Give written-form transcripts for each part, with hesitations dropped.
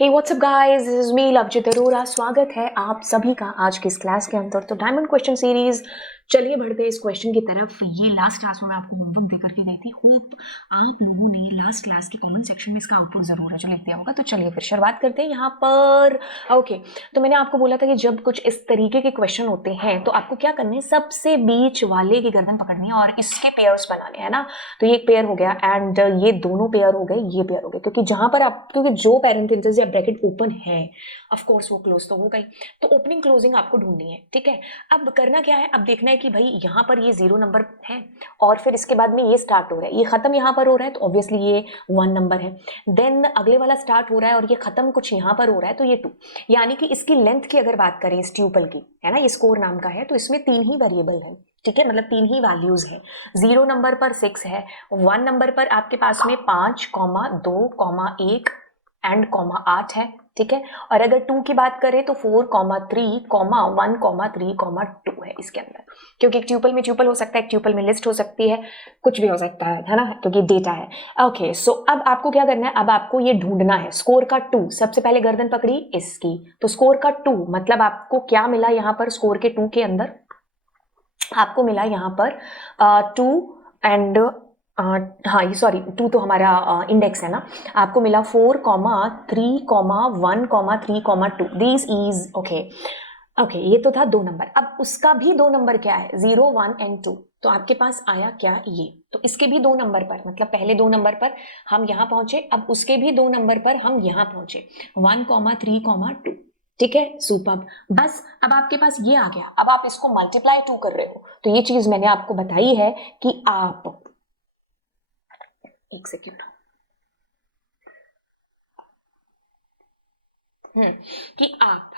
Hey what's up guys, this is me Lovejit Arora. स्वागत है आप सभी का आज की इस क्लास के अंदर। तो डायमंड क्वेश्चन सीरीज, चलिए बढ़ते हैं इस क्वेश्चन की तरफ। ये लास्ट क्लास में मैं आपको होमवर्क देकर के गई थी। होप आप लोगों ने लास्ट क्लास के कमेंट सेक्शन में इसका आउटपुट जरूर है जो लिख दिया होगा। तो चलिए फिर शुरुआत करते हैं यहाँ पर। ओके, तो मैंने आपको बोला था कि जब कुछ इस तरीके के क्वेश्चन होते हैं तो आपको क्या करना है, सबसे बीच वाले की गर्दन पकड़नी है और इसके पेयर्स बनाने हैं ना। तो ये एक पेयर हो गया एंड ये दोनों पेयर हो गए, ये पेयर हो गए, क्योंकि जहां पर आप, क्योंकि जो पैरेंथेसिस या ब्रैकेट ओपन है ऑफ कोर्स वो क्लोज तो होगा ही, तो ओपनिंग क्लोजिंग आपको ढूंढनी है। ठीक है, अब करना क्या है, अब देखना है कि भाई यहाँ पर ये 0 नंबर है और फिर इसके बाद में ये स्टार्ट हो रहा है, ये खत्म यहाँ पर हो रहा है तो ऑब्वियसली ये 1 नंबर है। देन अगले वाला स्टार्ट हो रहा है और ये खत्म कुछ यहाँ पर हो रहा है तो ये 2, यानी कि इसकी लेंथ की अगर बात करें इस ट्यूपल की, है ना, ये स्कोर नाम का है, तो इसमें 3 ही वेरिएबल है। ठीक है, मतलब 3 ही वैल्यूज है। 0 नंबर पर 6 है, 1 नंबर पर आपके पास में 5, 2, 1 एंड 8 है। ठीक है, और अगर 2 की बात करें तो 4, 3, 1, 3, 2 है इसके अंदर, क्योंकि एक ट्यूपल में ट्यूपल हो सकता है, एक ट्यूपल में लिस्ट हो सकती है, कुछ भी हो सकता है ना, क्योंकि डेटा है। ओके, सो अब आपको क्या करना है, अब आपको ये ढूंढना है स्कोर का 2। सबसे पहले गर्दन पकड़ी इसकी, तो स्कोर का 2 मतलब आपको क्या मिला यहाँ पर, स्कोर के 2 के अंदर आपको मिला यहाँ पर 2 एंड हाँ ये सॉरी 2 तो हमारा इंडेक्स है ना, आपको मिला 4, 3, 1, 3, 2। दिस इज ओके, ये तो था 2 नंबर। अब उसका भी 2 नंबर क्या है, 0, 1 एंड 2, तो आपके पास आया क्या ये, तो इसके भी 2 नंबर पर, मतलब पहले 2 नंबर पर हम यहाँ पहुंचे, अब उसके भी 2 नंबर पर हम यहाँ पहुंचे, 1, 3, 2। ठीक है, सुपर। बस अब आपके पास ये आ गया, अब आप इसको मल्टीप्लाई 2 कर रहे हो, तो ये चीज मैंने आपको बताई है कि आप, एक सेकेंड, कि आप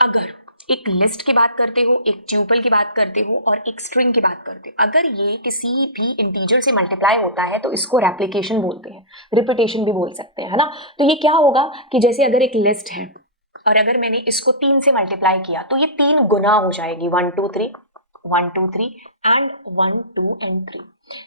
अगर एक लिस्ट की बात करते हो, एक ट्यूपल की बात करते हो और एक स्ट्रिंग की बात करते हो, अगर ये किसी भी इंटीजर से मल्टीप्लाई होता है तो इसको रेप्लिकेशन बोलते हैं, रिपीटेशन भी बोल सकते हैं, है ना। तो ये क्या होगा कि जैसे अगर एक लिस्ट है और अगर मैंने इसको 3 से मल्टीप्लाई किया तो ये 3 गुना हो जाएगी, 1, 2, 3, 1, 2, 3 एंड 1, 2 एंड 3।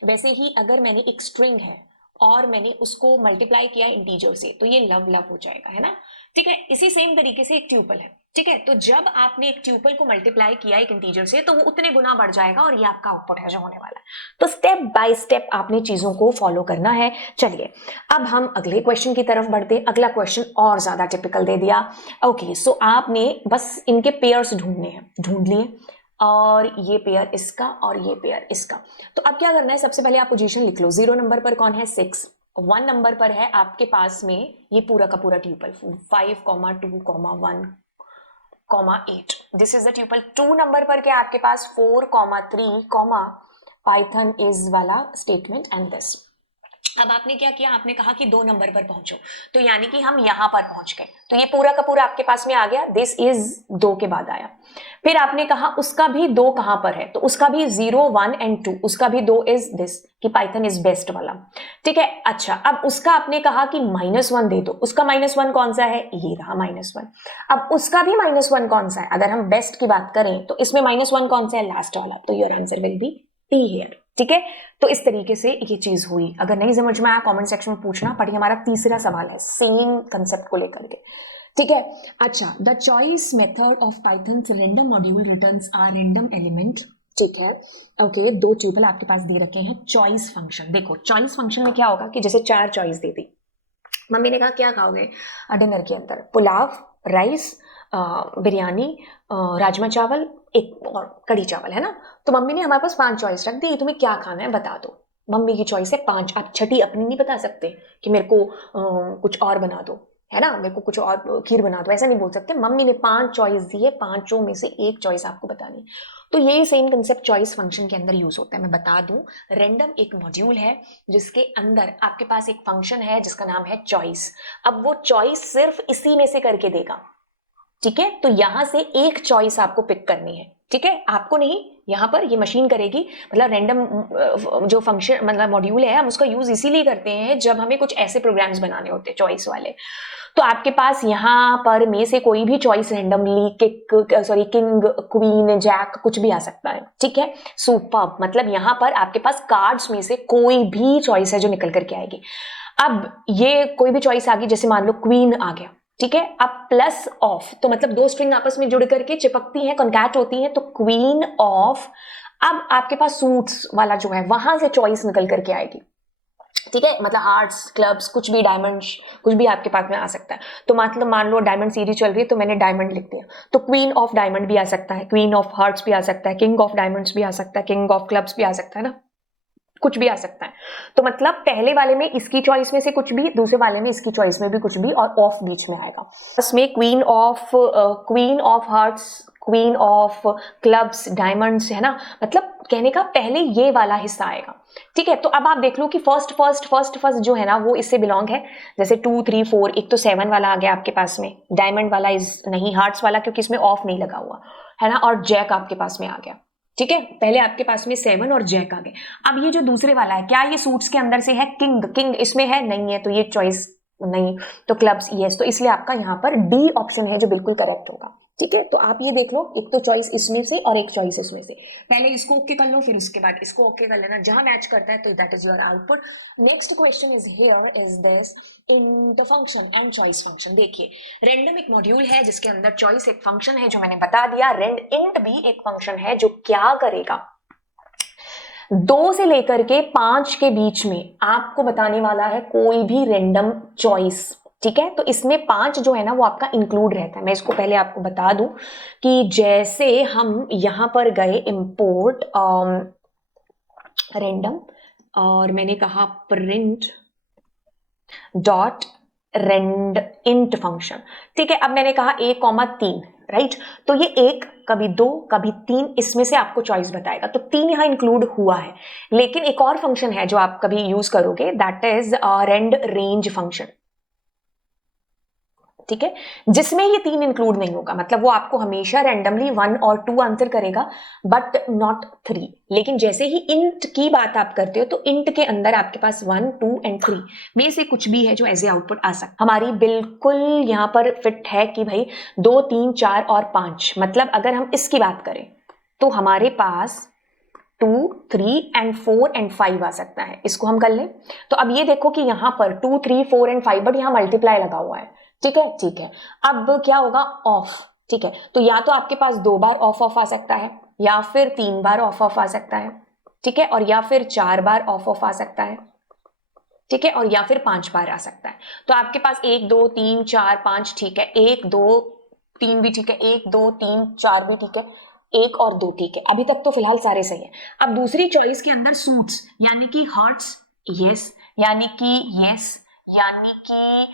वैसे ही अगर मैंने एक स्ट्रिंग है और मैंने उसको मल्टीप्लाई किया इंटीजर से तो ये लव लव हो जाएगा, है ना। ठीक है, इसी सेम तरीके से एक ट्यूपल है। ठीक है, तो जब आपने एक ट्यूपल को मल्टीप्लाई किया एक इंटीजर से तो वो उतने गुना बढ़ जाएगा और ये आपका आउटपुट है जो होने वाला है। तो स्टेप बाय स्टेप आपने चीजों को फॉलो करना है। चलिए अब हम अगले क्वेश्चन की तरफ बढ़ते। अगला क्वेश्चन और ज्यादा टिपिकल दे दिया। ओके, सो आपने बस इनके पेयर्स ढूंढने हैं, ढूंढ लिए, और ये पेयर इसका और ये पेयर इसका। तो अब क्या करना है, सबसे पहले आप पोजीशन लिख लो। 0 नंबर पर कौन है, 6। 1 नंबर पर है आपके पास में ये पूरा का पूरा tuple, 5, 2, 1, 8। This is the tuple. 2 number पर क्या आपके पास 4, 3, पाइथन इज वाला स्टेटमेंट एंड दिस। अब आपने क्या किया, आपने कहा कि 2 नंबर पर पहुंचो, तो यानी कि हम यहां पर पहुंच गए, तो ये पूरा का पूरा आपके पास में आ गया। दिस इज 2 के बाद आया। फिर आपने कहा उसका भी 2 कहां पर है, तो उसका भी 0, 1 एंड 2, उसका भी 2 इज दिस, कि पाइथन इज बेस्ट वाला। ठीक है, अच्छा अब उसका आपने कहा कि -1 दे दो, उसका -1 कौन सा है, ये रहा -1। अब उसका भी -1 कौन सा है, अगर हम बेस्ट की बात करें तो इसमें -1 कौन सा है, लास्ट वाला, तो your answer will be T here. ठीक है, तो इस तरीके से ये चीज हुई। अगर नहीं समझ में आया कमेंट सेक्शन में पूछना, पर ये हमारा तीसरा सवाल है सेम कंसेप्ट को लेकर के। ठीक है, अच्छा, the choice method of Python random module returns are random element. ठीक है, ओके, 2 ट्यूपल आपके पास दे रखे हैं। चॉइस फंक्शन देखो, चॉइस फंक्शन में क्या होगा कि जैसे 4 चॉइस दे दी, मम्मी ने कहा क्या खाओगे डिनर के अंदर, पुलाव, राइस, बिरयानी, राजमा चावल, एक और कढ़ी चावल, है ना। तो मम्मी ने हमारे पास 5 चॉइस रख दी, तुम्हें क्या खाना है बता दो। मम्मी की चॉइस है 5, आप छठी अपनी नहीं बता सकते कि मेरे को कुछ और बना दो, है ना, मेरे को कुछ और खीर बना दो, ऐसा नहीं बोल सकते। मम्मी ने 5 चॉइस दी है, 5 में से एक चॉइस आपको बतानी है। तो यही सेम कंसेप्ट चॉइस फंक्शन के अंदर यूज होता है। मैं बता दूं, रैंडम एक मॉड्यूल है जिसके अंदर आपके पास एक फंक्शन है जिसका नाम है चॉइस। अब वो चॉइस सिर्फ इसी में से करके देगा। ठीक है, तो यहां से एक चॉइस आपको पिक करनी है। ठीक है, आपको नहीं, यहां पर ये मशीन करेगी। मतलब रैंडम जो फंक्शन मतलब मॉड्यूल है, हम उसका यूज इसीलिए करते हैं जब हमें कुछ ऐसे प्रोग्राम्स बनाने होते हैं चॉइस वाले। तो आपके पास यहां पर में से कोई भी choice randomly king, queen, jack, कुछ भी आ सकता है। ठीक है, सुपर, मतलब यहां पर आपके पास कार्ड्स में से कोई भी चॉइस है जो निकल करके आएगी। अब ये कोई भी चॉइस आ गई, जैसे मान लो क्वीन आ गया, ठीक है। अब प्लस ऑफ, तो मतलब दो स्ट्रिंग आपस में जुड़ करके चिपकती हैं, कॉन्कैट होती हैं, तो क्वीन ऑफ। अब आपके पास सूट्स वाला जो है वहां से चॉइस निकल करके आएगी, ठीक है। मतलब हार्ट्स, क्लब्स, कुछ भी, डायमंड्स, कुछ भी आपके पास में आ सकता है। तो मतलब मान लो डायमंड सीरीज चल रही है तो मैंने डायमंड लिख दिया, तो क्वीन ऑफ डायमंड भी आ सकता है, क्वीन ऑफ हार्ट्स भी आ सकता है, किंग ऑफ डायमंड्स भी आ सकता है, किंग ऑफ क्लब्स भी आ सकता है ना, कुछ भी आ सकता है। तो मतलब पहले वाले में इसकी चॉइस में से कुछ भी, दूसरे वाले में इसकी चॉइस में भी कुछ भी, और ऑफ बीच में आएगा। इसमें queen of hearts, queen of clubs, diamonds, है ना। मतलब कहने का पहले ये वाला हिस्सा आएगा, ठीक है। तो अब आप देख लो कि फर्स्ट जो है ना वो इससे बिलोंग है, जैसे 2 3 4, एक तो 7 वाला आ गया आपके पास में, डायमंड वाला इज नहीं, हार्ट्स वाला क्योंकि इसमें ऑफ नहीं लगा हुआ है ना, और जैक आपके पास में आ गया, ठीक है। पहले आपके पास में 7 और जैक आ गए। अब ये जो दूसरे वाला है, क्या ये सूट्स के अंदर से है? किंग, किंग इसमें है नहीं है, तो ये चॉइस नहीं, तो क्लब्स यस, तो इसलिए आपका यहाँ पर डी ऑप्शन है जो बिल्कुल करेक्ट होगा, ठीक है। तो आप ये देख लो, एक तो चॉइस इसमें से और एक चॉइस इसमें से, पहले इसको ओके कर लो, फिर उसके बाद इसको ओके कर लेना, जहां मैच करता है तो that is your output. Next question is here is this, in the function and choice function. देखिए, रेंडम एक मॉड्यूल है जिसके अंदर चॉइस एक फंक्शन है जो मैंने बता दिया, रेंड इंट भी एक फंक्शन है जो क्या करेगा, 2 से लेकर के 5 के बीच में आपको बताने वाला है कोई भी रेंडम चॉइस, ठीक है। तो इसमें 5 जो है ना वो आपका इंक्लूड रहता है। मैं इसको पहले आपको बता दूं कि जैसे हम यहां पर गए इंपोर्ट रेंडम, और मैंने कहा print dot rand int function, ठीक है। अब मैंने कहा 1,3, राइट, तो ये 1, कभी 2, कभी 3, इसमें से आपको चॉइस बताएगा, तो 3 यहां इंक्लूड हुआ है। लेकिन एक और फंक्शन है जो आप कभी यूज करोगे, that is rand range function, ठीक है, जिसमें ये 3 इंक्लूड नहीं होगा। मतलब वो आपको हमेशा रैंडमली 1 और 2 आंसर करेगा बट नॉट 3। लेकिन जैसे ही इंट की बात आप करते हो तो इंट के अंदर आपके पास 1 2 एंड 3 में से कुछ भी है जो एज ए आउटपुट आ सकता। हमारी बिल्कुल यहां पर फिट है कि भाई 2 3 4 और 5। मतलब अगर हम इसकी बात करें तो हमारे पास 2 3 एंड 4 एंड 5 आ सकता है। इसको हम कर लें तो अब ये देखो कि यहां पर 2 3 4 एंड 5, बट यहां मल्टीप्लाई लगा हुआ है, ठीक है, ठीक है। अब क्या होगा, ऑफ, ठीक है। तो या तो आपके पास 2 बार ऑफ ऑफ आ सकता है, या फिर 3 बार ऑफ ऑफ आ सकता है, ठीक है, और या फिर 4 बार ऑफ ऑफ आ सकता है, ठीक है, और या फिर 5 बार आ सकता है। तो आपके पास 1 2 3 4 5, ठीक है, 1 2 3 भी ठीक है, 1 2 3 4 भी ठीक है, 1 और 2 ठीक है। अभी तक तो फिलहाल सारे सही है। अब दूसरी चॉइस के अंदर सूट्स यानी कि हर्ट्स यस, यानी कि यस, यानी कि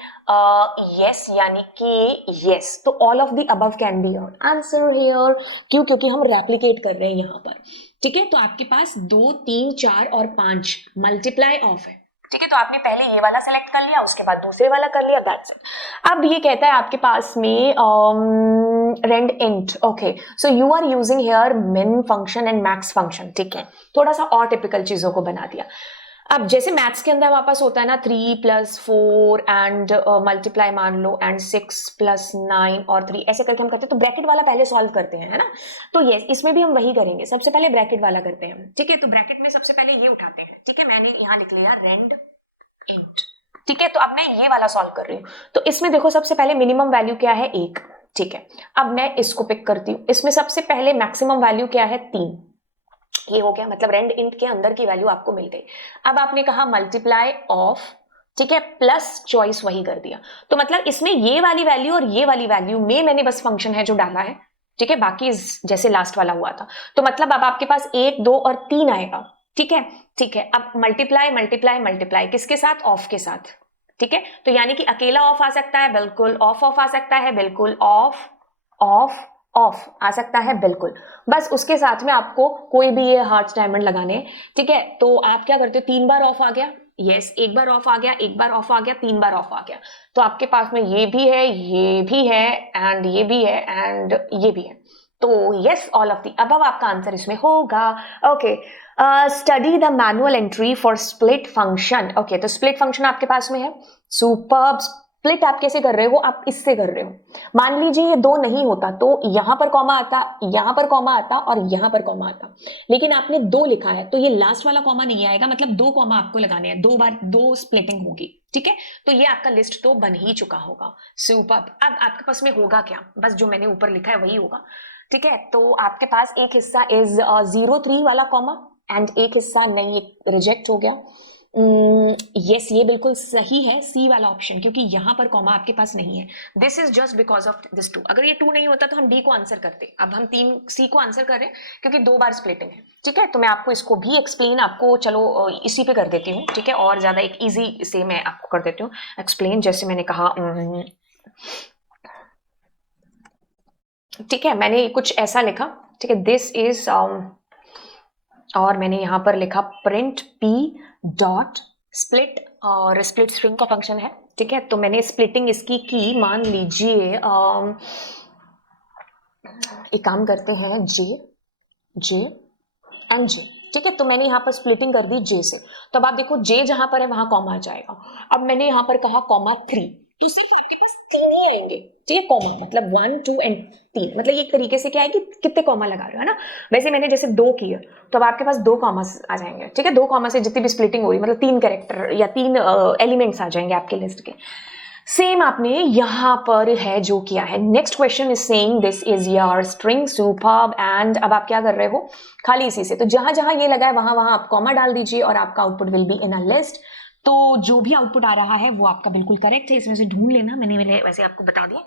यस, यानी कि यस, तो all of the above can be your answer here. क्यों? क्योंकि हम रेप्लिकेट कर रहे हैं यहां पर, ठीक है। तो आपके पास 2 3 4 और 5 मल्टीप्लाई ऑफ है, ठीक है। तो आपने पहले ये वाला सेलेक्ट कर लिया, उसके बाद दूसरे वाला कर लिया, दैट्स इट। अब ये कहता है आपके पास में rand int, okay, so you are using here min function and max function, ठीक है। थोड़ा सा और टिपिकल चीजों को बना दिया। अब जैसे मैथ्स के अंदर हमारे पास होता है ना 3 + 4 एंड मल्टीप्लाई मान लो एंड 6 + 9 और 3, ऐसे करके हम करते हैं। तो ब्रैकेट वाला पहले सॉल्व करते हैं, है ना। तो ये इसमें भी हम वही करेंगे, सबसे पहले ब्रैकेट वाला करते हैं, ठीक है। तो ब्रैकेट में सबसे पहले ये उठाते हैं, ठीक है। मैंने यहाँ लिख लिया रेंड इंट, ठीक है। तो अब मैं ये वाला सॉल्व कर रही हूँ। तो इसमें देखो सबसे पहले मिनिमम वैल्यू क्या है, 1, ठीक है। अब मैं इसको पिक करती हूँ। इसमें सबसे पहले मैक्सिमम वैल्यू क्या है, 3, ये हो गया। मतलब रेंड इंट के अंदर की वैल्यू आपको मिल गई। अब आपने कहा मल्टीप्लाई ऑफ, ठीक है, प्लस चॉइस वही कर दिया। तो मतलब इसमें ये वाली वैल्यू और ये वाली वैल्यू में मैंने बस फंक्शन है जो डाला है, ठीक है, बाकी जैसे लास्ट वाला हुआ था। तो मतलब अब आपके पास 1 2 और 3 आएगा, ठीक है, ठीक है। अब मल्टीप्लाई मल्टीप्लाई मल्टीप्लाई किसके साथ, ऑफ के साथ, ठीक है। तो यानी कि अकेला ऑफ आ सकता है, बिल्कुल, ऑफ ऑफ आ सकता है, बिल्कुल, ऑफ ऑफ ऑफ आ सकता है, बिल्कुल। बस उसके साथ में आपको कोई भी ये हार्ट्स डायमंड लगाने हैं, ठीक है। तो आप क्या करते हो, 3 बार ऑफ आ गया, यस, 1 बार ऑफ आ गया, 1 बार ऑफ आ गया, 3 बार ऑफ आ गया। तो आपके पास में ये भी है, ये भी है, एंड ये भी है, एंड ये भी है। तो yes, all of the above आपका आंसर इसमें होगा। Okay, study the manual entry for split function. Okay, तो स्प्लिट फंक्शन आपके पास में है, सुपर्ब, स्प्लिट आप कैसे कर रहे हो, आप इससे कर रहे हो। मान लीजिए ये 2 नहीं होता तो यहां पर कॉमा आता, यहां पर कॉमा आता और यहां पर कॉमा आता, लेकिन आपने 2 लिखा है तो ये लास्ट वाला कॉमा नहीं आएगा, मतलब 2 कॉमा आपको लगाने हैं, 2 बार 2 स्प्लिटिंग होगी, ठीक है। तो ये आपका लिस्ट तो बन ही चुका होगा। सुपर। अब आपके पास में होगा क्या, बस जो मैंने ऊपर लिखा है वही होगा, ठीक है। तो आपके पास एक हिस्सा इज 0 3 वाला कॉमा एंड एक हिस्सा नहीं, एक रिजेक्ट हो गया। यस, ये बिल्कुल सही है, सी वाला ऑप्शन, क्योंकि यहां पर कॉमा आपके पास नहीं है। This is just because of this 2। अगर ये 2 नहीं होता तो हम डी को आंसर करते। अब हम 3 सी को आंसर कर रहे हैं क्योंकि 2 बार स्प्लिटिंग है, ठीक है। तो मैं आपको इसको भी एक्सप्लेन आपको चलो इसी पे कर देती हूँ, ठीक है। और ज्यादा एक इजी से मैं आपको कर देती हूँ एक्सप्लेन, जैसे मैंने कहा, ठीक है। मैंने कुछ ऐसा लिखा, ठीक है, दिस इज और मैंने यहां पर लिखा प्रिंट पी डॉट स्प्लिट, और स्प्लिट स्ट्रिंग का फंक्शन है, ठीक है। तो मैंने स्प्लिटिंग इसकी की, मान लीजिए एक काम करते हैं, जे जे एंड जे, ठीक है। तो मैंने यहाँ पर स्प्लिटिंग कर दी जे से, तो अब आप देखो जे जहां पर है वहां कॉमा आ जाएगा। अब मैंने यहाँ पर कहा कॉमा 3, तो सिर्फ आपके पास 3 ही आएंगे, ठीक है। कॉमा मतलब 1 2 एंड 3, मतलब ये एक तरीके से क्या है कि कितने कॉमा लगा रहे हो, है ना। वैसे मैंने जैसे 2 किए तो अब आपके पास 2 कॉमा आ जाएंगे, ठीक है। 2 कॉमा से जितनी भी स्प्लिटिंग हो रही, मतलब 3 कैरेक्टर या 3 एलिमेंट्स आ जाएंगे आपके लिस्ट के। सेम आपने यहां पर है जो किया है। Next question is saying this is your string superb, and अब आप क्या कर रहे हो, खाली इसी से, तो जहां जहां ये लगा है वहां वहां आप कॉमा डाल दीजिए और आपका output will be in a list. तो जो भी आउटपुट आ रहा है वो आपका बिल्कुल करेक्ट है, इसमें से ढूंढ लेना, मैंने वैसे आपको बता दिया।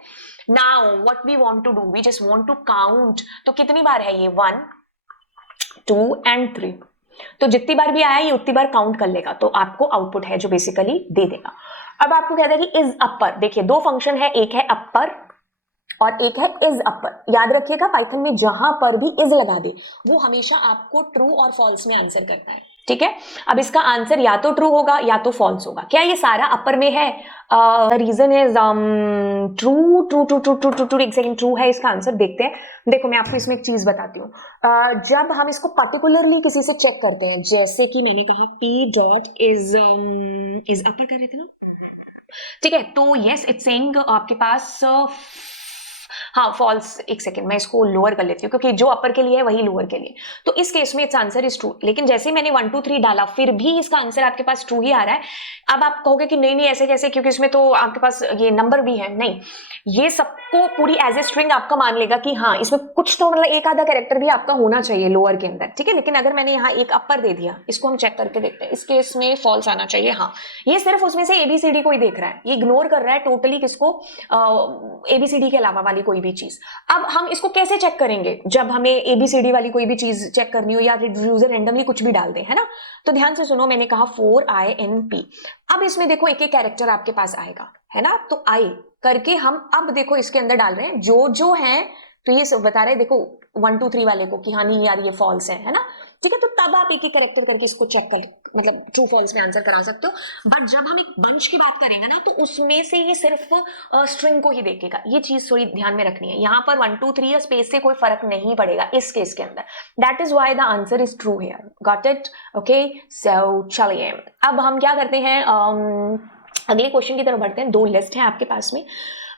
Now what we want to do, we just want to count, तो कितनी बार है ये, 1 2 एंड 3, तो जितनी बार भी आया ये उतनी बार काउंट कर लेगा, तो आपको आउटपुट है जो बेसिकली दे देगा। अब आपको कहता है कि इज अपर, देखिए 2 फंक्शन है, एक है अपर और एक है इज अपर। याद रखिएगा पाइथन में जहां पर भी इज लगा दे वो हमेशा आपको ट्रू और फॉल्स में आंसर करता है, ठीक है। अब इसका आंसर या तो ट्रू होगा या तो फॉल्स होगा। क्या ये सारा अपर में है, reason is true true true true true true true, एक सेकंड, ट्रू है इसका आंसर, देखते हैं। देखो मैं आपको इसमें एक चीज बताती हूँ, जब हम इसको पर्टिकुलरली किसी से चेक करते हैं, जैसे कि मैंने कहा p डॉट इज अपर कर रहे थे ना, ठीक है। तो यस इट्स सेइंग आपके पास हाँ फॉल्स, एक सेकंड मैं इसको लोअर कर लेती हूँ क्योंकि जो अपर के लिए है वही लोअर के लिए, तो इस केस में इट्स आंसर इज ट्रू। लेकिन जैसे मैंने 1 2 3 डाला फिर भी इसका आंसर आपके पास ट्रू ही आ रहा है। अब आप कहोगे कि नहीं नहीं ऐसे कैसे, क्योंकि इसमें तो आपके पास ये नंबर भी है, नहीं, ये सबको पूरी एज ए स्ट्रिंग आपका मान लेगा कि हाँ इसमें कुछ तो मतलब एक आधा कैरेक्टर भी आपका होना चाहिए लोअर के अंदर, ठीक है। लेकिन अगर मैंने यहाँ एक अपर दे दिया, इसको हम चेक करके देखते हैं, इस केस में फॉल्स आना चाहिए, हाँ ये सिर्फ उसमें से एबीसीडी को ही देख रहा है, ये इग्नोर कर रहा है टोटली किसको, एबीसीडी के अलावा वाली कोई भी चीज। अब हम इसको कैसे चेक करेंगे, जब हमें एबीसीडी वाली कोई भी चीज चेक करनी हो या यूजर रैंडमली कुछ भी डाल दे, है ना। तो ध्यान से सुनो, मैंने कहा 4INP। अब इसमें देखो एक एक कैरेक्टर आपके पास आएगा, है ना। तो आई करके हम अब देखो इसके अंदर डाल रहे हैं जो जो है, तो ये बता रहे हैं देखो 1 2 3 वाले को कि हाँ नहीं यार ये फॉल्स है ना, ठीक है। तो तब आप एक एक कैरेक्टर करके इसको चेक कर, मतलब ट्रू फॉल्स में आंसर करा सकते हो। बट जब हम एक बंच की बात करेंगे ना तो उसमें से ये सिर्फ स्ट्रिंग को ही देखेगा, ये चीज थोड़ी ध्यान में रखनी है। यहाँ पर 1 2 3 या स्पेस से कोई फर्क नहीं पड़ेगा इस केस के अंदर, that is why the answer is true here, got it, okay. So चलिए अब हम क्या करते हैं, अगले क्वेश्चन की तरफ बढ़ते हैं। 2 लिस्ट है आपके पास में।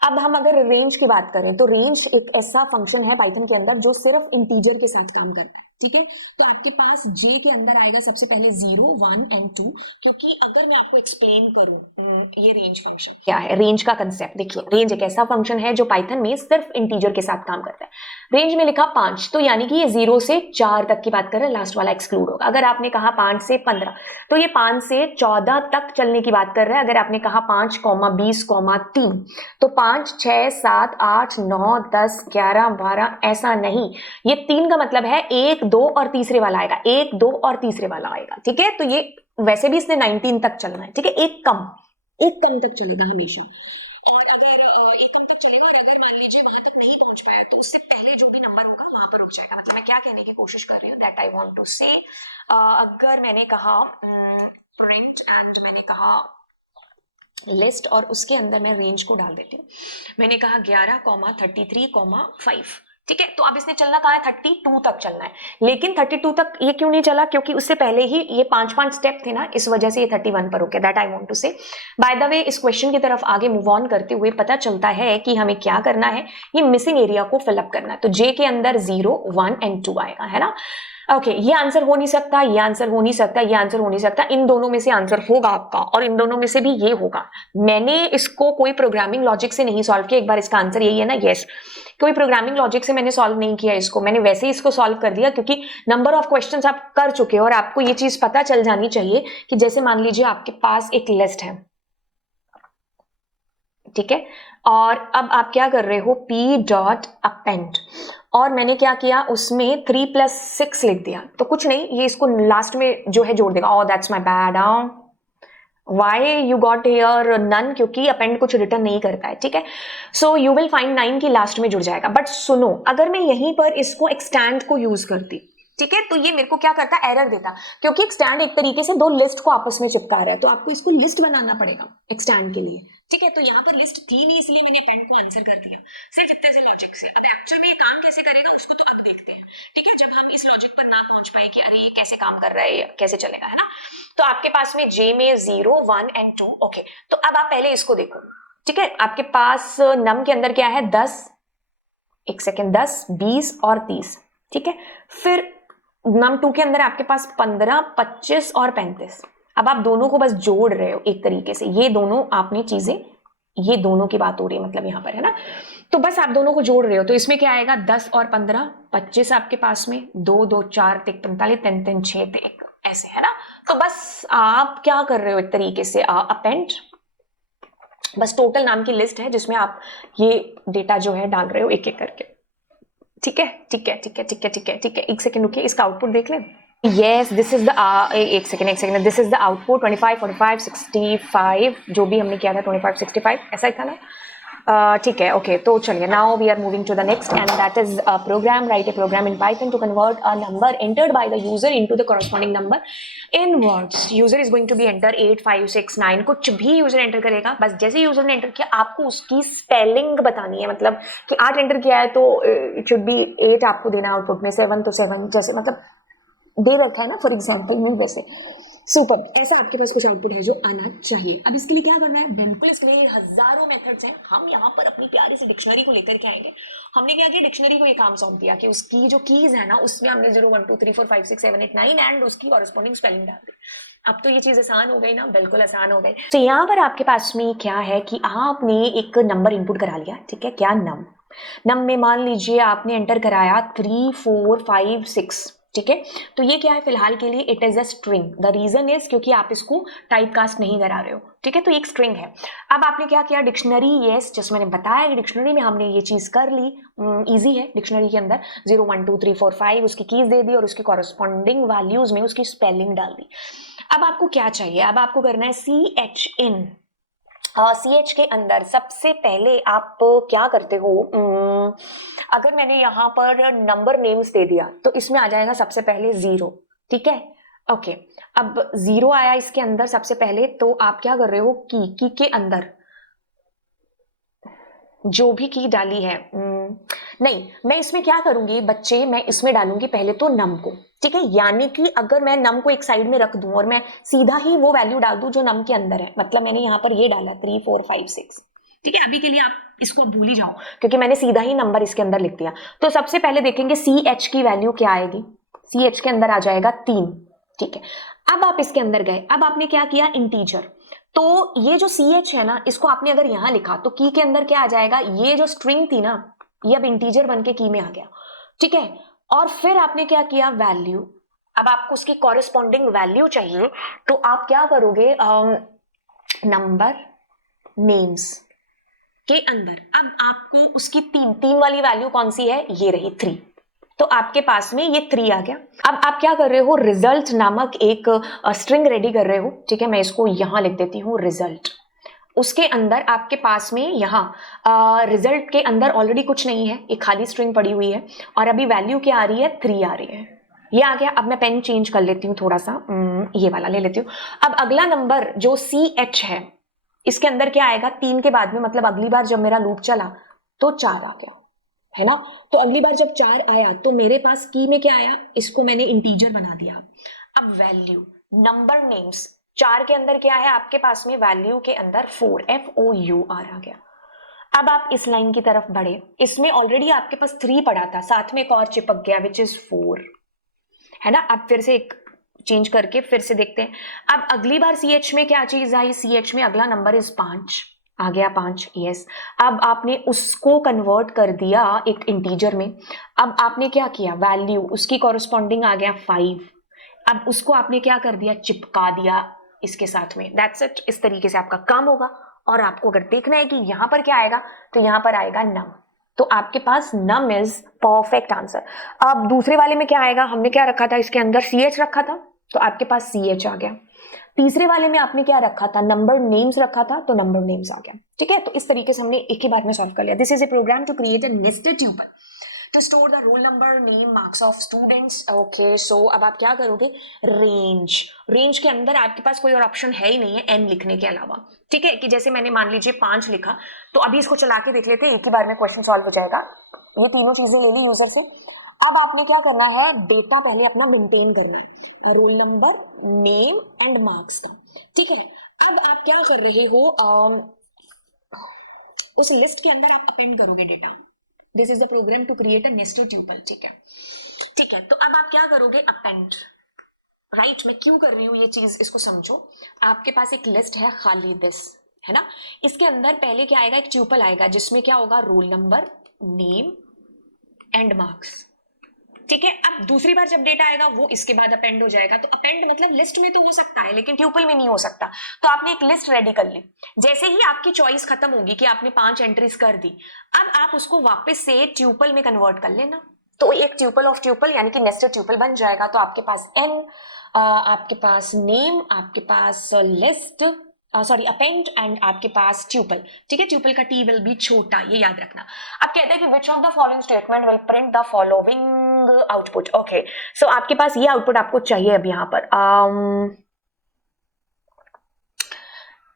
अब हम अगर रेंज की बात करें तो रेंज एक ऐसा फंक्शन है पाइथन के अंदर जो सिर्फ इंटीजर के साथ काम करता है, ठीक है। तो आपके पास जे के अंदर आएगा सबसे पहले 0 1 एंड 2, क्योंकि अगर मैं आपको एक्सप्लेन करूं ये रेंज फंक्शन क्या है, रेंज का कंसेप्ट देखिए, रेंज एक ऐसा फंक्शन है जो पाइथन में सिर्फ इंटीजर के साथ काम करता है। रेंज में लिखा 5, तो यानी कि ये 0 से 4 तक की बात कर रहे हैं, लास्ट वाला एक्सक्लूड होगा। अगर आपने कहा 5 से 15 तो ये 5 से 14 तक चलने की बात कर रहा है। अगर आपने कहा 5 20 3 तो 5 6 7 8 9 10 11 12 ऐसा नहीं, ये 3 का मतलब है 1 2 और तीसरे वाला आएगा, 1 2 और तीसरे वाला आएगा, ठीक है। तो ये वैसे भी इसने 19 तक चलना है, ठीक है, एक कम तक चलेगा हमेशा। कोशिश कर रही हूँ दैट आई वांट टू से, अगर मैंने कहा प्रिंट एंड मैंने कहा लिस्ट और उसके अंदर मैं रेंज को डाल देती हूँ। मैंने कहा 11 33 5, ठीक है, तो अब इसने चलना कहाँ है, 32 तक चलना है, लेकिन 32 तक ये क्यों नहीं चला, क्योंकि उससे पहले ही ये 5 स्टेप थे ना, इस वजह से ये 31 पर होके, दैट आई वांट टू से। बाय द वे, इस क्वेश्चन की तरफ आगे मूव ऑन करते हुए पता चलता है कि हमें क्या करना है, ये मिसिंग एरिया को फिलअप करना है। तो जे के अंदर 0, 1 एंड 2 आएगा, है ना। ओके, ये आंसर हो नहीं सकता, ये आंसर हो नहीं सकता, ये आंसर हो नहीं सकता, इन दोनों में से आंसर होगा आपका, और इन दोनों में से भी ये होगा। मैंने इसको कोई प्रोग्रामिंग लॉजिक से नहीं सॉल्व किया, एक बार इसका आंसर यही है ना, यस, कोई प्रोग्रामिंग लॉजिक से मैंने सॉल्व नहीं किया इसको, मैंने वैसे ही इसको सॉल्व कर दिया, क्योंकि नंबर ऑफ क्वेश्चंस आप कर चुके हो और आपको ये चीज पता चल जानी चाहिए कि जैसे मान लीजिए आपके पास एक लिस्ट है, ठीक है, और अब आप क्या कर रहे हो, p डॉट अपेंड, और मैंने क्या किया, उसमें 3 + 6 लिख दिया, तो कुछ नहीं, ये इसको लास्ट में जो है जोड़ देगा। That's my bad, why you got here none, क्योंकि अपेंड कुछ रिटर्न नहीं करता है, ठीक है। सो यू विल फाइंड 9 की लास्ट में जुड़ जाएगा। बट सुनो, अगर मैं यहीं पर इसको एक्सटैंड को यूज करती, ठीक है, तो ये मेरे को क्या करता, एरर देता, क्योंकि एक्सटैंड एक तरीके से दो लिस्ट को आपस में चिपका रहा है, तो आपको इसको लिस्ट बनाना पड़ेगा एक्सटैंड के लिए, ठीक है। तो यहाँ पर लिस्ट थी नहीं, इसलिए मैंने अपेंड को आंसर कर दिया, सिर्फ इतने से लॉजिक से। अब एक्चुअली में ये काम कैसे करेगा उसको तो अब देखते हैं, ठीक है, जब हम इस लॉजिक पर ना पहुंच पाए कि अरे ये कैसे काम कर रहा है, कैसे चलेगा, है ना। तो आपके पास में जे में 0, 1 एंड 2, ओके। तो अब आप पहले इसको देखो, ठीक है, आपके पास नम के अंदर क्या है, 10, एक सेकेंड, 10, 20 और 30, ठीक है। फिर नम 2 के अंदर आपके पास 15, 25 और 35। अब आप दोनों को बस जोड़ रहे हो एक तरीके से, ये दोनों आपने चीजें, ये दोनों की बात हो रही है मतलब यहाँ पर, है ना। तो बस आप दोनों को जोड़ रहे हो, तो इसमें क्या आएगा, 10 और 15, 25 आपके पास में, 2, 2, 4, 45, 3, 3, 6, 1, ऐसे, है ना। तो बस आप क्या कर रहे हो, एक तरीके से अपेंड, बस टोटल नाम की लिस्ट है जिसमें आप ये डेटा जो है डाल रहे हो एक एक करके, ठीक है, ठीक है, ठीक है, ठीक है, ठीक है, ठीक है। एक सेकंड रुकिए, इसका आउटपुट देख लें। यस, दिस इज द, एक second, this is the output, 25, 45, 65, जो भी हमने किया था 25, 65, ऐसा ही था ना। ठीक है, ओके, तो चलिए, now we are moving to the next, and that is a program, write a program in Python to convert a number entered by the user into the corresponding number in words. User is going to be enter 8, 5, 6, 9, कुछ भी user enter करेगा, बस जैसे user ने enter किया आपको उसकी spelling बतानी है, मतलब कि 8 एंटर किया है तो इट शुड बी 8 आपको देना आउटपुट में, 7 तो 7, जैसे मतलब दे रखा है ना फॉर एग्जाम्पल में, वैसे। सुपर, ऐसा आपके पास कुछ आउटपुट है जो आना चाहिए। अब इसके लिए क्या करना है, बिल्कुल इसके लिए हजारों मेथड्स हैं, हम यहाँ पर अपनी प्यारी सी डिक्शनरी को लेकर के आएंगे। हमने क्या किया, डिक्शनरी को ये काम सौंप दिया कि उसकी जो कीज है ना, उसमें हमने 0, 1, 2, 3, 4, 5, 6, 7, 8, 9 एंड उसकी कॉरेस्पॉन्डिंग स्पेलिंग डाल दी। अब तो ये चीज आसान हो गई ना, बिल्कुल आसान हो गई। तो यहाँ पर आपके पास में क्या है कि आपने एक नंबर इनपुट करा लिया, ठीक है, क्या नम में मान लीजिए आपने एंटर कराया 3, 4, 5, 6, ठीक है। तो ये क्या है फिलहाल के लिए, it is a string, the reason is क्योंकि आप इसको टाइप कास्ट नहीं करा रहे हो, ठीक है, तो एक स्ट्रिंग है। अब आपने क्या किया, डिक्शनरी, यस, जैसे मैंने बताया कि डिक्शनरी में हमने ये चीज कर ली, इजी है डिक्शनरी के अंदर, 0, 1, 2, 3, 4, 5 उसकी कीज दे दी और उसके कॉरेस्पॉन्डिंग वैल्यूज में उसकी स्पेलिंग डाल दी। अब आपको क्या चाहिए, अब आपको करना है CH CH के अंदर सबसे पहले आप क्या करते हो, अगर मैंने यहाँ पर नंबर नेम्स दे दिया तो इसमें आ जाएगा सबसे पहले 0, ठीक है, ओके। अब 0 आया इसके अंदर सबसे पहले, तो आप क्या कर रहे हो, की के अंदर जो भी की डाली है, नहीं, मैं इसमें क्या करूंगी बच्चे, मैं इसमें डालूंगी पहले तो नम को, ठीक है, यानी कि अगर मैं नम को एक साइड में रख दूं और मैं सीधा ही वो वैल्यू डाल दूं जो नम के अंदर है, मतलब मैंने यहाँ पर ये डाला 3, 4, 5, 6, ठीक है, अभी के लिए आप इसको भूल ही जाओ क्योंकि मैंने सीधा ही नंबर इसके अंदर लिख दिया। तो सबसे पहले देखेंगे CH की वैल्यू क्या आएगी, CH के अंदर आ जाएगा 3, ठीक है। अब आप इसके अंदर गए, अब आपने क्या किया, इंटीजर, तो ये जो CH है ना, इसको आपने अगर यहां लिखा तो की के अंदर क्या आ जाएगा, ये जो स्ट्रिंग थी ना, ये अब इंटीजर बन के की में आ गया, ठीक है। और फिर आपने क्या किया, वैल्यू, अब आपको उसकी कॉरेस्पॉन्डिंग वैल्यू चाहिए, तो आप क्या करोगे, नंबर नेम्स के अंदर अब आपको उसकी तीन वाली वैल्यू कौन सी है, ये रही 3, तो आपके पास में ये 3 आ गया। अब आप क्या कर रहे हो, रिजल्ट नामक एक स्ट्रिंग रेडी कर रहे हो, ठीक है, मैं इसको यहां लिख देती हूं रिजल्ट। उसके अंदर आपके पास में यहाँ रिजल्ट के अंदर ऑलरेडी कुछ नहीं है, एक खाली स्ट्रिंग पड़ी हुई है और अभी वैल्यू क्या आ रही है, 3 आ रही है, ये आ गया। अब मैं पेन चेंज कर लेती हूँ थोड़ा सा, ये वाला ले लेती हूँ। अब अगला नंबर जो CH है, इसके अंदर क्या आएगा, 3 के बाद में, मतलब अगली बार जब मेरा लूप चला तो 4 आ गया, है ना। तो अगली बार जब 4 आया तो मेरे पास की में क्या आया, इसको मैंने इंटीजर बना दिया। अब वैल्यू, नंबर नेम्स, 4 के अंदर क्या है आपके पास में, वैल्यू के अंदर 4, FOUR आ गया। अब आप इस लाइन की तरफ बढ़े, इसमें ऑलरेडी आपके पास 3 पड़ा था, साथ में एक और चिपक गया विच इज 4, है ना। अब फिर से एक चेंज करके फिर से देखते हैं। अब अगली बार CH में क्या चीज आई, CH में अगला नंबर इज 5 आ गया, 5, यस। अब आपने उसको कन्वर्ट कर दिया एक इंटीजर में। अब आपने क्या किया, वैल्यू उसकी कॉरस्पॉन्डिंग आ गया 5। अब उसको आपने क्या कर दिया, चिपका दिया इसके साथ में, दैट्स इट। इस तरीके से आपका काम होगा। और आपको अगर देखना है कि यहां पर क्या आएगा, तो यहां पर आएगा नम। तो आपके पास नम इज परफेक्ट आंसर। अब दूसरे वाले में क्या आएगा, हमने क्या रखा था, इसके अंदर CH रखा था, तो आपके पास CH आ गया। तीसरे वाले में आपने क्या रखा था, नंबर नेम्स रखा था, तो नंबर नेम्स आ गया। ठीक है, तो इस तरीके से हमने एक ही बार में सॉल्व कर लिया। This is a program to create a nested tuple to store the roll number, name, marks of students. Okay, so अब आप क्या करोगे, रेंज के अंदर आपके पास कोई और ऑप्शन है ही नहीं है n लिखने के अलावा। ठीक है, कि जैसे मैंने मान लीजिए 5 लिखा, तो अभी इसको चला के देख लेते हैं, एक ही बार में क्वेश्चन सॉल्व हो जाएगा। ये तीनों चीजें ले ली यूजर से। अब आपने क्या करना है, डेटा पहले अपना मेंटेन करना, roll number, name and marks का। ठीक है, अब आप क्या कर रहे हो, उस लिस्ट के अंदर आप अपेंड करोगे data. This is the program to create a nested tuple. ठीक है, ठीक है, तो अब आप क्या करोगे, अपेंड। राइट, मैं क्यों कर रही हूँ ये चीज, इसको समझो। आपके पास एक लिस्ट है खाली, दिस है ना, इसके अंदर पहले क्या आएगा, एक ट्यूपल आएगा जिसमें क्या होगा, roll number, name and marks. ठीक है, अब दूसरी बार जब डेटा आएगा वो इसके बाद अपेंड हो जाएगा। तो अपेंड मतलब लिस्ट में तो हो सकता है लेकिन ट्यूपल में नहीं हो सकता। तो आपने एक लिस्ट रेडी कर ली, जैसे ही आपकी चॉइस खत्म होगी कि आपने 5 एंट्रीज कर दी, अब आप उसको वापस से ट्यूपल में कन्वर्ट कर लेना। तो एक ट्यूपल ऑफ ट्यूपल यानी कि नेस्टेड ट्यूपल बन जाएगा। तो आपके पास n, आपके पास नेम, आपके पास लिस्ट, सॉरी अपेंड, एंड आपके पास ट्यूपल। ठीक है, ट्यूपल का टी विल बी छोटा, ये याद रखना। अब कहते हैं कि which of the following statement will print the following output. Okay, so आपके पास ये आउटपुट आपको चाहिए अब यहां पर।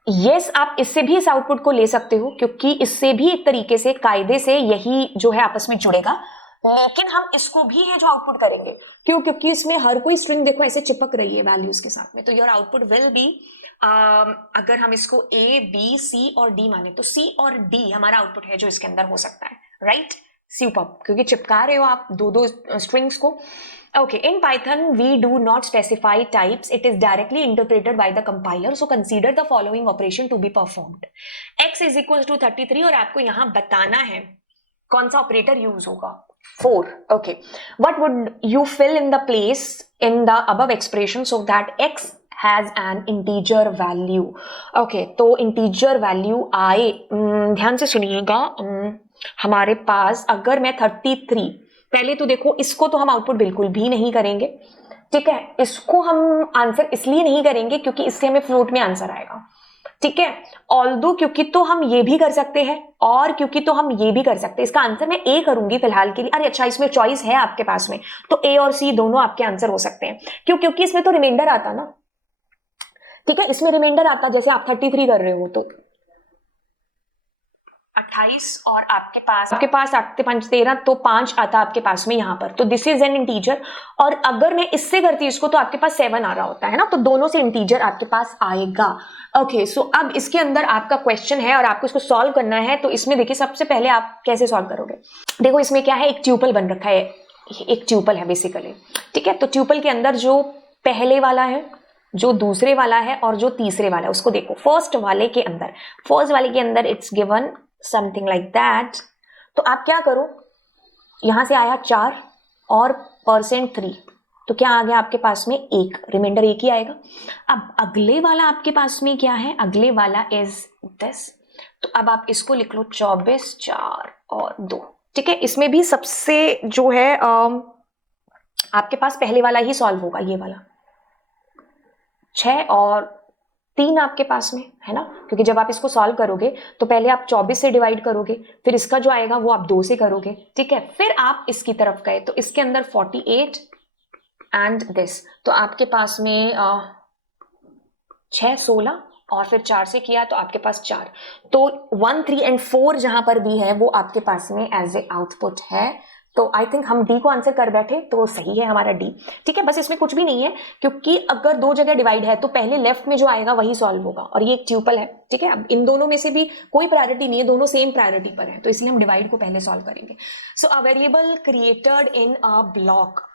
यस, आप इससे भी इस आउटपुट को ले सकते हो क्योंकि इससे भी एक तरीके से कायदे से यही जो है आपस में जुड़ेगा, लेकिन हम इसको भी है जो आउटपुट करेंगे। क्यों, क्योंकि इसमें हर कोई स्ट्रिंग देखो ऐसे चिपक रही है वैल्यूज के साथ में। तो योर आउटपुट विल बी, अगर हम इसको A, B, C और D माने तो C और D हमारा आउटपुट है जो इसके अंदर हो सकता है। राइट, सुपर, क्योंकि चिपका रहे हो आप दो स्ट्रिंग्स को। Okay, in Python we do not specify types. It is directly interpreted by the compiler. So consider the following operation to be performed. X is equals to 33 और आपको यहाँ बताना है कौन सा ऑपरेटर यूज होगा, 4. Okay, what would you fill in the place in the above expression so that X has an integer value? Okay, तो integer value आए, ध्यान से सुनिएगा। हमारे पास अगर मैं 33, पहले तो देखो इसको तो हम आउटपुट बिल्कुल भी नहीं करेंगे। ठीक है, इसको हम आंसर इसलिए नहीं करेंगे क्योंकि इससे हमें फ्लोट में आंसर आएगा। ठीक है, ऑल्दो क्योंकि तो हम ये भी कर सकते हैं और क्योंकि तो हम ये भी कर सकते हैं। इसका आंसर मैं ए करूंगी फिलहाल के लिए। अरे अच्छा, इसमें चॉइस है आपके पास में, तो ए और सी दोनों आपके आंसर हो सकते हैं। क्यों, क्योंकि इसमें तो रिमाइंडर आता ना। ठीक है, इसमें रिमाइंडर आता, जैसे आप 33 कर रहे हो तो 28 और आपके पास 8 5 13, तो 5 आता आपके पास में यहाँ पर। तो दिस इज एन इंटीजर। और अगर मैं इससे करती इसको तो आपके पास 7 आ रहा होता है ना, तो दोनों से इंटीजर आपके पास आएगा। ओके, सो अब इसके अंदर आपका क्वेश्चन है और आपको इसको सॉल्व करना है। तो इसमें देखिए सबसे पहले आप कैसे सॉल्व करोगे। देखो इसमें क्या है, एक ट्यूपल बन रखा है, एक ट्यूपल है बेसिकली। ठीक है, तो ट्यूपल के अंदर जो पहले वाला है, जो दूसरे वाला है और जो तीसरे वाला है, उसको देखो। फर्स्ट वाले के अंदर it's given something like that. तो आप क्या करो, यहां से आया 4 और %3, तो क्या आ गया आपके पास में 1, रिमाइंडर 1 ही आएगा। अब अगले वाला आपके पास में क्या है, अगले वाला इज दिस। तो अब आप इसको लिख लो 24 4 और 2। ठीक है, इसमें भी सबसे जो है आपके पास पहले वाला ही सॉल्व होगा, ये वाला 6 और 3 आपके पास में है ना, क्योंकि जब आप इसको सॉल्व करोगे तो पहले आप 24 से डिवाइड करोगे, फिर इसका जो आएगा वो आप 2 से करोगे। ठीक है, फिर आप इसकी तरफ गए तो इसके अंदर 48 एंड दिस, तो आपके पास में 6 16 और फिर 4 से किया तो आपके पास 4, तो 1, 3 एंड 4 जहां पर भी है वो आपके पास में एज ए आउटपुट है। तो आई थिंक हम डी को आंसर कर बैठे, तो सही है हमारा डी। ठीक है, बस इसमें कुछ भी नहीं है, क्योंकि अगर 2 जगह डिवाइड है तो पहले लेफ्ट में जो आएगा वही सॉल्व होगा, और ये एक ट्यूपल है। ठीक है, अब इन दोनों में से भी कोई प्रायोरिटी नहीं है, दोनों सेम प्रायोरिटी पर है, तो इसलिए हम डिवाइड को पहले सॉल्व करेंगे। So a variable created in a block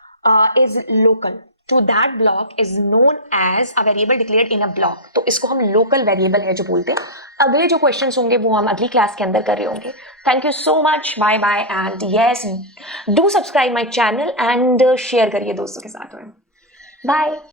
is local to that block is known as a variable declared in a block। तो इसको हम लोकल वेरिएबल है जो बोलते हैं। अगले जो क्वेश्चंस होंगे वो हम अगली क्लास के अंदर कर रहे होंगे। Thank you so much, bye bye, and yes do subscribe my channel and share करिए दोस्तों के साथ में। बाय।